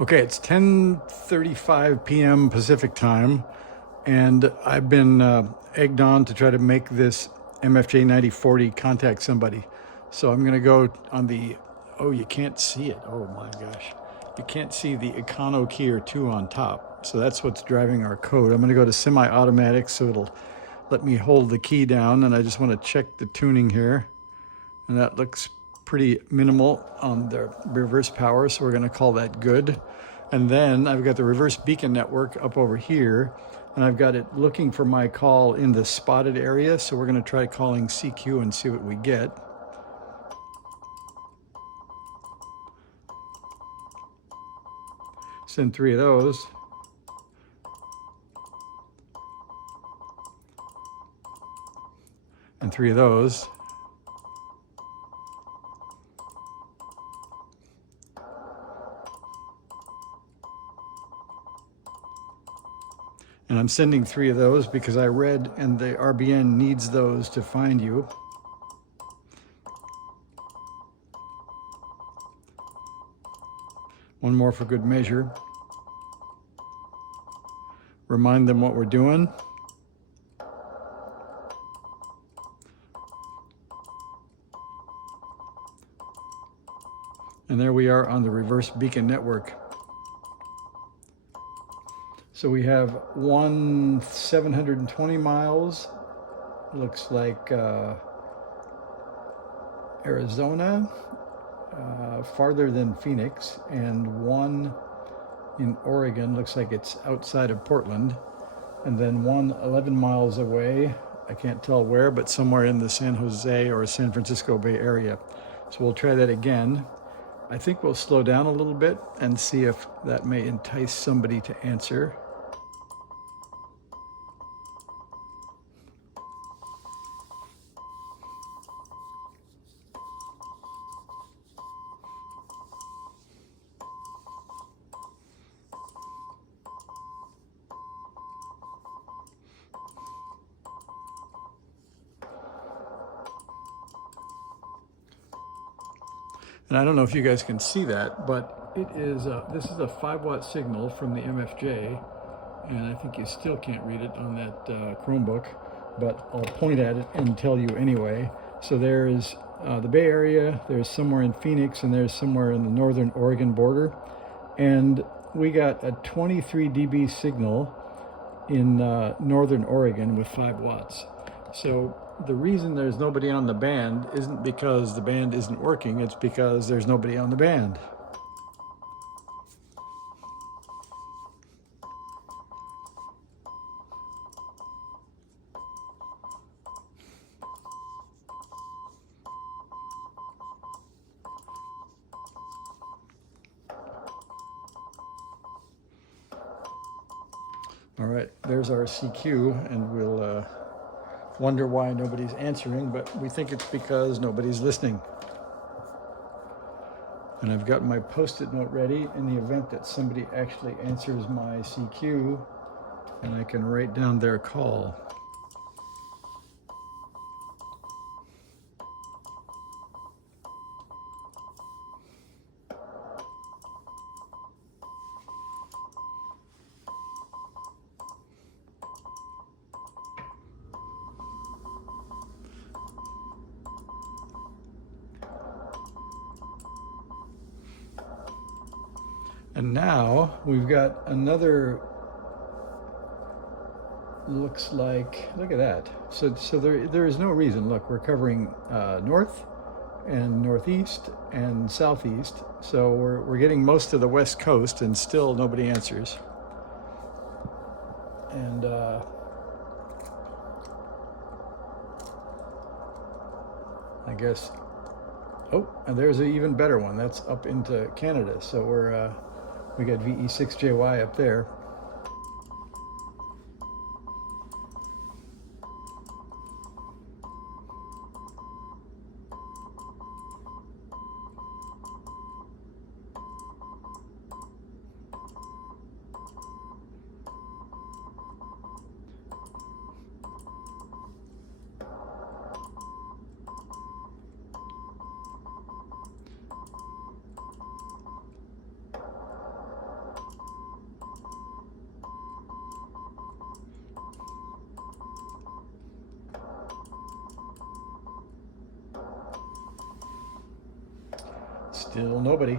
Okay, it's 10:35 p.m. Pacific time, and I've been egged on to try to make this MFJ 9040 contact somebody. So I'm gonna go on the, oh, you can't see it. Oh my gosh. You can't see the Econo key or 2 on top. So that's what's driving our code. I'm gonna go to semi-automatic so it'll let me hold the key down, and I just wanna check the tuning here. And that looks pretty minimal on the reverse power, so we're going to call that good. And then I've got the reverse beacon network up over here, and I've got it looking for my call in the spotted area, so we're going to try calling CQ and see what we get. Send 3 of those. And 3 of those. And I'm sending 3 of those because I read and the RBN needs those to find you. One more for good measure. Remind them what we're doing. And there we are on the reverse beacon network. So we have 720 miles, looks like Arizona, farther than Phoenix, and 1 in Oregon, looks like it's outside of Portland, and then 1 11 miles away, I can't tell where, but somewhere in the San Jose or San Francisco Bay Area. So we'll try that again. I think we'll slow down a little bit and see if that may entice somebody to answer. And I don't know if you guys can see that, but it is this is a 5-watt signal from the MFJ, and I think you still can't read it on that Chromebook, but I'll point at it and tell you anyway. So there's the Bay Area, there's somewhere in Phoenix, and there's somewhere in the northern Oregon border, and we got a 23 dB signal in northern Oregon with 5 watts. So the reason there's nobody on the band isn't because the band isn't working, it's because there's nobody on the band. All right, there's our CQ, and we'll wonder why nobody's answering, but we think it's because nobody's listening. And I've got my post-it note ready in the event that somebody actually answers my CQ, and I can write down their call. And now we've got another, looks like, look at that. So there is no reason. Look, we're covering north and northeast and southeast. So we're getting most of the west coast, and still nobody answers. And I guess, oh, and there's an even better one. That's up into Canada. So we got VE6JY up there. Still nobody.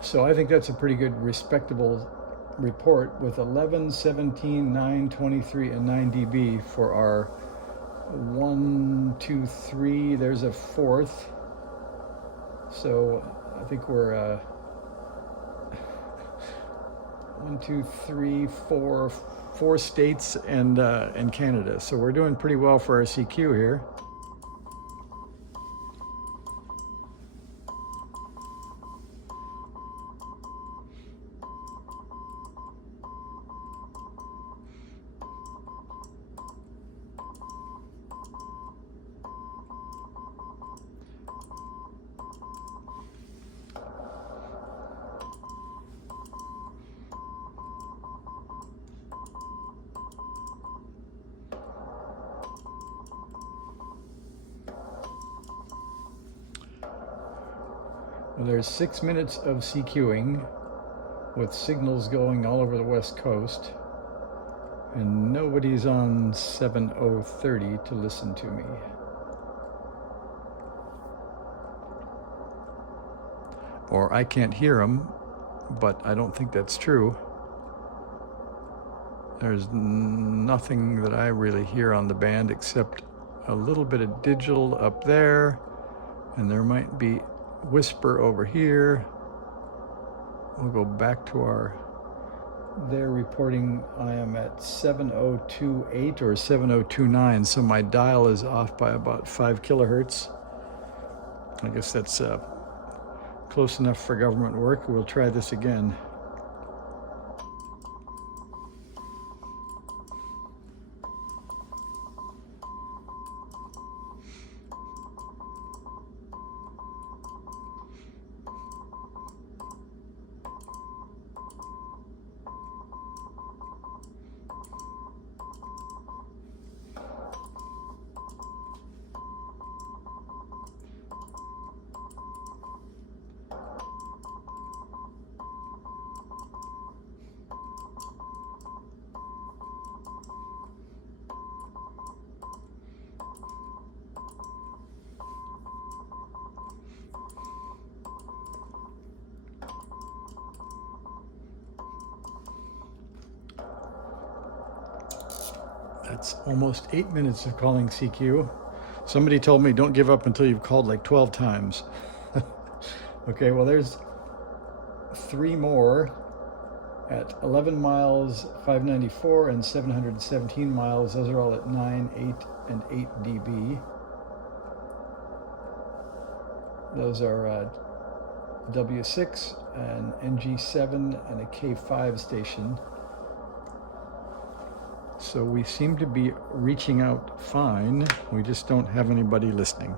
So I think that's a pretty good, respectable report with 11, 17, 9, 23, and 9 dB for our 1, 2, 3. There's a fourth. So I think we're 1, 2, 3, 4 states and Canada. So we're doing pretty well for our CQ here. Well, there's 6 minutes of CQing with signals going all over the West Coast, and nobody's on 7030 to listen to me. Or I can't hear them, but I don't think that's true. There's nothing that I really hear on the band except a little bit of digital up there, and there might be whisper over here. We'll go back to they're reporting I am at 7028 or 7029, so my dial is off by about 5 kilohertz. I guess that's close enough for government work. We'll try this again. That's almost 8 minutes of calling CQ. Somebody told me don't give up until you've called like 12 times. Okay, well there's 3 more at 11 miles, 594, and 717 miles. Those are all at 9, 8, and 8 dB. Those are W6, an NG7, and a K5 station. So we seem to be reaching out fine. We just don't have anybody listening.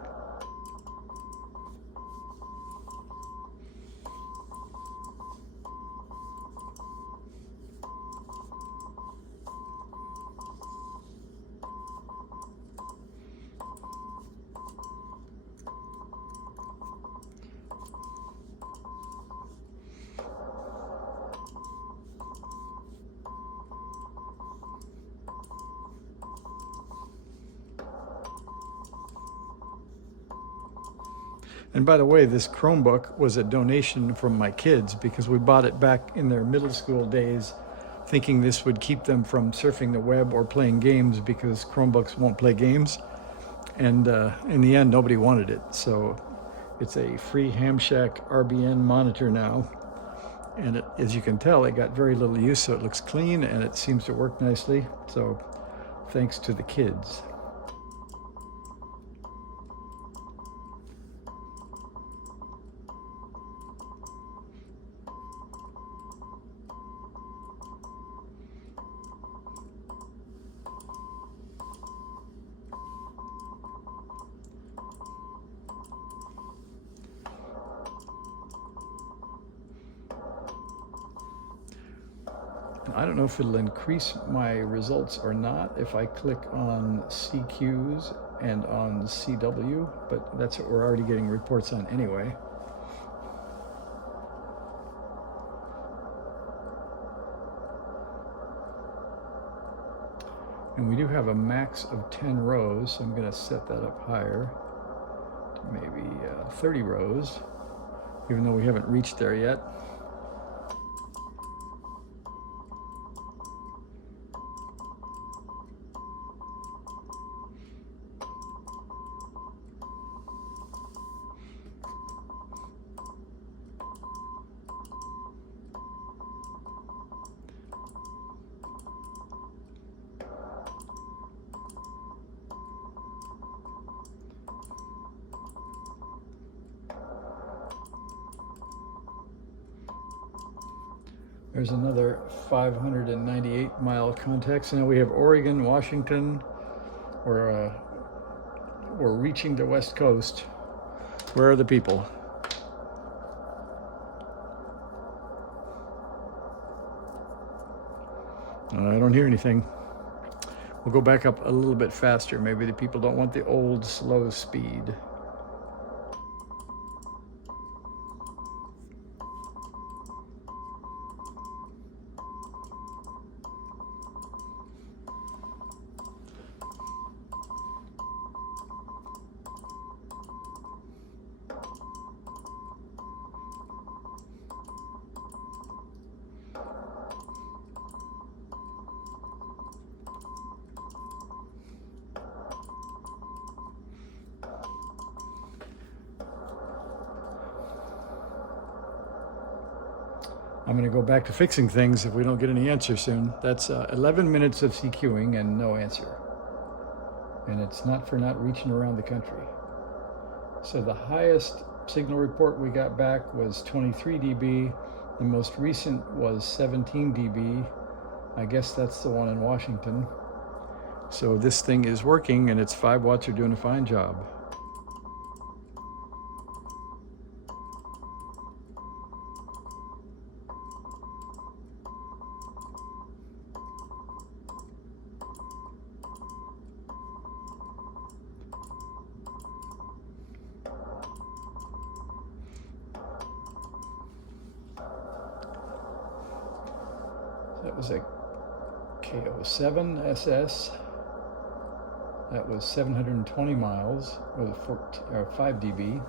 And by the way, this Chromebook was a donation from my kids because we bought it back in their middle school days, thinking this would keep them from surfing the web or playing games because Chromebooks won't play games. And in the end, nobody wanted it. So it's a free Ham Shack RBN monitor now. And it, as you can tell, it got very little use, so it looks clean and it seems to work nicely. So thanks to the kids. I don't know if it'll increase my results or not if I click on CQs and on CW, but that's what we're already getting reports on anyway. And we do have a max of 10 rows, so I'm going to set that up higher to maybe 30 rows, even though we haven't reached there yet. There's another 598-mile contact. So now we have Oregon, Washington. We're reaching the West Coast. Where are the people? I don't hear anything. We'll go back up a little bit faster. Maybe the people don't want the old slow speed. I'm going to go back to fixing things if we don't get any answer soon. That's 11 minutes of CQing and no answer. And it's not for not reaching around the country. So the highest signal report we got back was 23 dB. The most recent was 17 dB. I guess that's the one in Washington. So this thing is working, and its 5 watts are doing a fine job. That was a KO7 SS. That was 720 miles with 5 dB.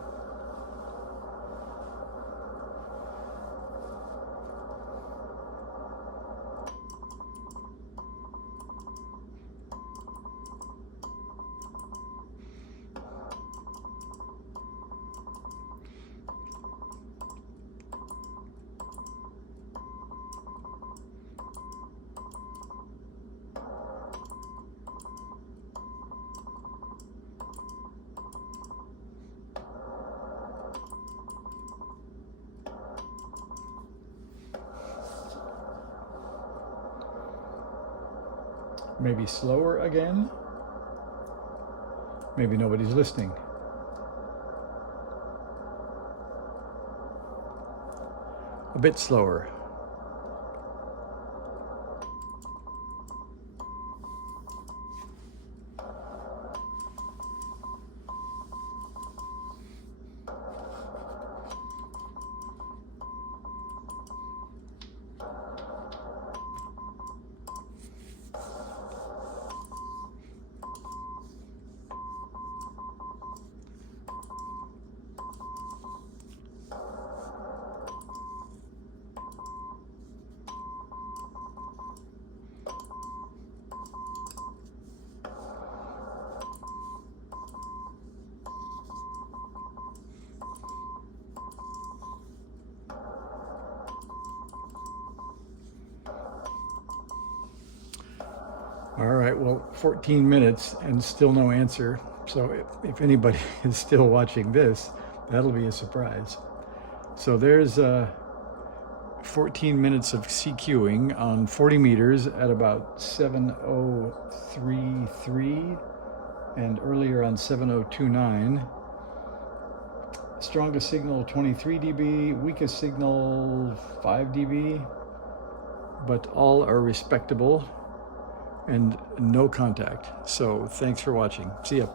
Maybe slower again. Maybe nobody's listening. A bit slower. All right, well, 14 minutes and still no answer. So if anybody is still watching this, that'll be a surprise. So there's 14 minutes of CQing on 40 meters at about 7033 and earlier on 7029. Strongest signal 23 dB, weakest signal 5 dB, but all are respectable and no contact. So thanks for watching. See ya.